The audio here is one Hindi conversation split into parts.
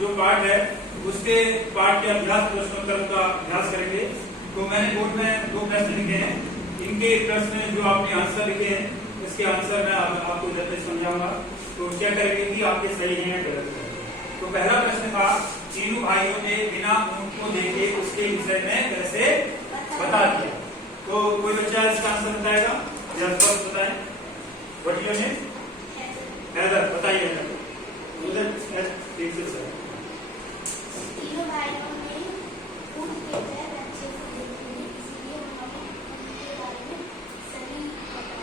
जो पार्ट है उसके पार्ट के अभ्यास प्रश्नोत्तर का अभ्यास करेंगे। तो मैंने बोर्ड में 2 प्रश्न लिखे हैं, इनके प्रश्न जो आपने आंसर लिखे हैं इसके आंसर मैं आपको इधर पे समझाऊंगा, तो चेक करेंगे कि आपके सही हैं या गलत है। तो पहला प्रश्न था, तीनों भाइयों ने बिना ऊंट को देखे उसके विषय में कैसे बता दिया। तो कोई बच्चा इसका आंसर बताएगा या फर्स्ट बताएं। बटियों ने हैदर बताइए। उधर ठीक से सर। तीनों भाइयों ने ऊंट के पैर अच्छे से देखे, इसलिए उन्होंने उनके बारे में सही बताया।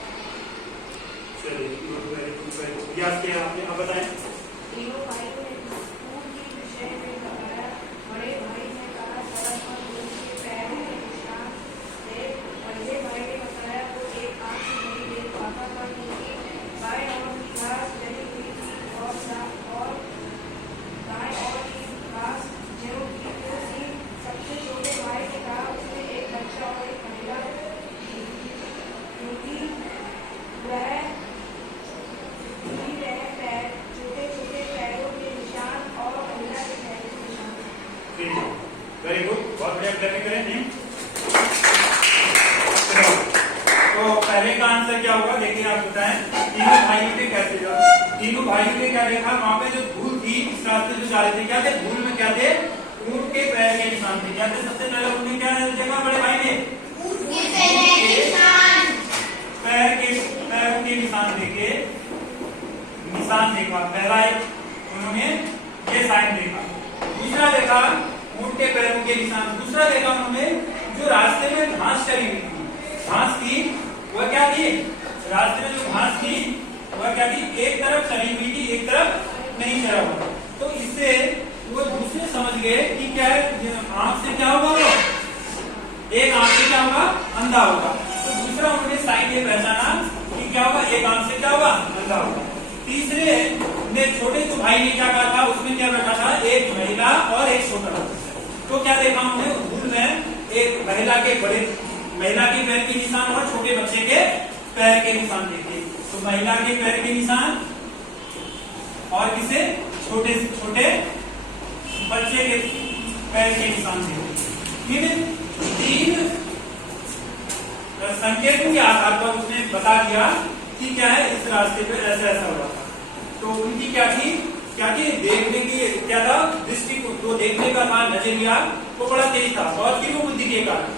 चलिए याद किया आपने, अब बताएं। तीनों भाइयों ने ऊंट के विषय में बताया। बड़े भाई ने कहा सड़क पर ऊंट के पैर के निशान थे। बड़े भाई ने बताया वो एक आंख से नहीं देख पाता था क्योंकि बाएं ओर की घास जली हुई थी और दाएं ओर की घास जो की थी। सबसे छोटे भाई ने कहा उसमें एक बच्चा और एक महिला थी, क्योंकि वह पैर छोटे छोटे पैरों के निशान और महिला के पैरों के निशान। वेरी गुड, बहुत बढ़िया क्लैपिंग करें। नहीं तो पहले का आंसर क्या होगा देखिए, आप बताएं। तीनों भाइयों ने कैसे जाना, तीनों भाइयों ने क्या देखा, वहां पे जो धूल थी इस रास्ते जो जा रहे थे क्या थे, धूल में क्या थे, ऊंट के पैर के निशान थे। क्या थे, सबसे पहले उन्होंने क्या देखा, बड़े भाई ने पैरों के निशान देखे, निशान देखा। पहला उन्होंने ये साइन देखा। दूसरा देखा ऊंट के पैरों के निशान। दूसरा देखा उन्होंने जो रास्ते में घास चली हुई थी, घास थी वह क्या थी, रास्ते में जो घास थी वह क्या थी, एक तरफ चली हुई थी एक तरफ नहीं चला हुआ। तो इससे वो दूसरे समझ गए कि क्या है, आंख से क्या होगा, वो एक आंख से क्या होगा, अंधा होगा। तो दूसरा उन्होंने साइन ये पहचाना कि क्या होगा, एक आंख से क्या होगा, अंधा होगा। तीसरे ने छोटे तो भाई ने क्या कहा था, उसमें क्या रखा था, एक महिला और एक छोटा बच्चा। तो क्या देखा हमने धूल में एक महिला के पैर के निशान और छोटे बच्चे के पैर के निशान देखे। तो महिला के पैर के निशान और किसे, छोटे छोटे बच्चे के पैर के निशान देखे। इन 3 संकेतों के आधार पर उसने बता दिया कि क्या है, इस रास्ते पे ऐसा ऐसा हुआ था। तो उनकी क्या थी, देखने की क्या था, दृष्टि को, तो देखने का था नजरिया वो बड़ा तेज था और तीनों बुद्धि के कारण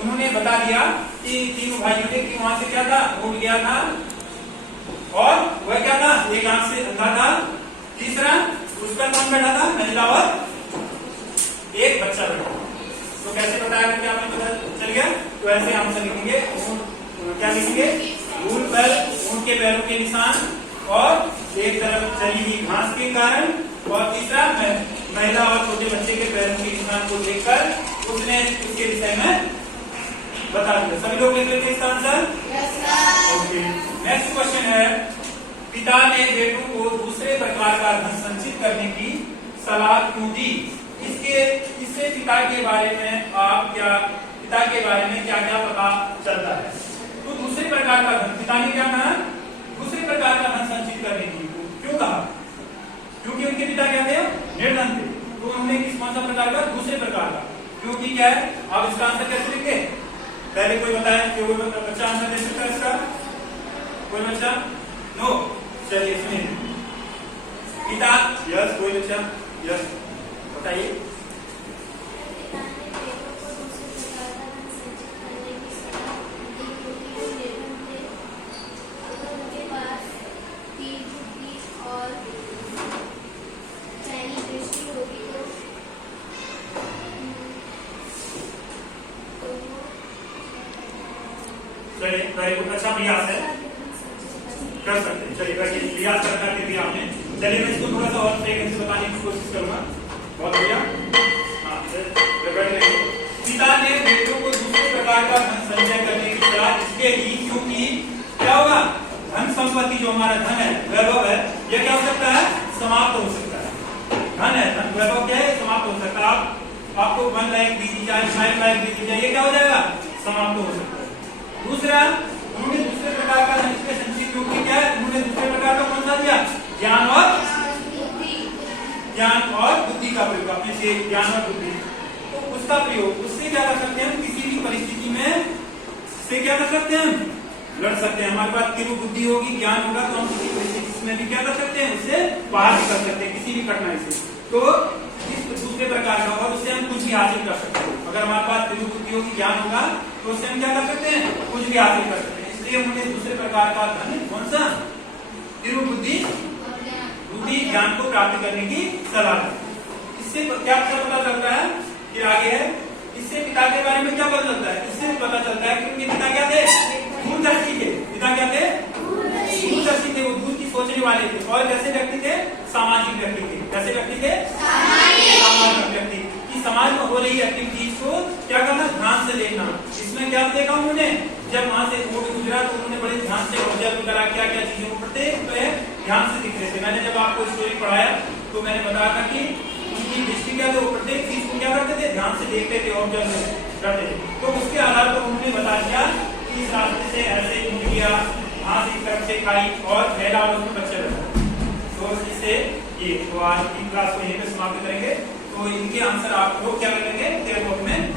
उन्होंने बता दिया कि तीनों भाइयों ने कि वहां से क्या था, उठ गया था और वह क्या था, एक आंख से अंधा था। तीसरा उसका कौन बैठा था, महिला और एक बच्चा बैठा। तो कैसे बताया कि आपने पता चल गया। तो ऐसे आंसर लिखेंगे, क्या लिखेंगे, धूल पर ऊंट के पैरों के निशान और एक तरफ चली हुई घास के कारण, और तीसरा महिला और छोटे बच्चे के पैरों के निशान को देखकर उसने उसके विषय में बता दिया। सभी लोग लिख लेते इसका आंसर। ओके, नेक्स्ट क्वेश्चन है, पिता ने बेटों को दूसरे प्रकार का धन संचित करने की सलाह क्यों दी। इससे पिता के बारे में क्या क्या पता चलता है। तो दूसरे प्रकार का धन, पिता ने क्या कहा, दूसरे प्रकार का धन संचित करने की क्यों कहा, क्योंकि उनके पिता क्या थे, निर्धन थे। तो उन्होंने कौन सा प्रकार का, दूसरे प्रकार का, क्योंकि क्या है। अब इसका आंसर कैसे लिखे, पहले कोई बताए, कोई बच्चा आंसर दे सकता है इसका, कोई बच्चा, नो, चलिए सुनिए। पिता, यस, कोई बच्चा, यस बताइए। चलिए वेरी गुड, अच्छा प्रयास है, कर सकते हैं। चलिए प्रयास करके दिया आपने। चलिए मैं इसको थोड़ा सा और तरीके से बताने की कोशिश करूंगा। बहुत बढ़िया। हाँ, पिता ने बेटों को दूसरे प्रकार का धन संचय करने की सलाह इसलिए दी क्योंकि क्या होगा, धन संपत्ति जो हमारा धन है, वैभव है, यह क्या हो सकता है, समाप्त हो सकता है। धन है, धन वैभव क्या है, समाप्त हो सकता है। आपको 1 लाख दी जाए, 5 लाख दी जाए, ये क्या हो जाएगा, समाप्त हो सकता है। दूसरा, उन्होंने दूसरे प्रकार का धन इसलिए संचित क्योंकि क्या है, उन्होंने दूसरे प्रकार का कौन सा दिया, ज्ञान और तीव्र बुद्धि होगी, ज्ञान होगा, तो हम किसी परिस्थिति में भी क्या कर सकते हैं, उससे बाहर निकल सकते हैं किसी भी कठिनाई से। तो इस दूसरे प्रकार का, और उससे हम कुछ भी हासिल कर सकते हैं। अगर हमारे पास तीव्र बुद्धि होगी, ज्ञान होगा, तो उससे हम क्या कर सकते हैं, कुछ भी हासिल कर सकते हैं। इसलिए मुझे दूसरे प्रकार का धन कौन सा, तीव्र बुद्धि ज्ञान को प्राप्त करने की सलाह है। इससे क्या पता चलता है, फिर आगे है, इससे पिता के बारे में क्या पता चलता है, इससे पता चलता है कि उनके पिता क्या थे, दूरदर्शी थे। पिता क्या थे, दूरदर्शी थे, वो दूर की सोचने वाले थे। और कैसे व्यक्ति थे, सामाजिक व्यक्ति थे। कैसे व्यक्ति थे, सामाजिक व्यक्ति। कि समाज में हो रही एक्टिविटीज को क्या करना, ध्यान से देखना। इसमें क्या देखा उन्होंने, जब वहां से रोड गुजरा तो उन्होंने बड़े ध्यान से ऑब्जर्व करा, क्या क्या चीजों को प्रत्येक ध्यान से दिख रहे थे। मैंने जब आपको स्टोरी पढ़ाया तो मैंने बताया था कि उनकी दृष्टि क्या थे, वो प्रत्येक चीज को क्या करते थे, ध्यान से देखते थे, ऑब्जर्व करते थे। तो उसके आधार पर उन्होंने बता दिया कि इस रास्ते से ऐसे घूम गया, घास एक तरफ से खाई और पहला और उसमें बच्चे बैठा। तो इससे ये, तो आज की क्लास को यहीं पे समाप्त करेंगे। तो इनके आंसर आप लोग क्या करेंगे, टेक्स्ट बुक में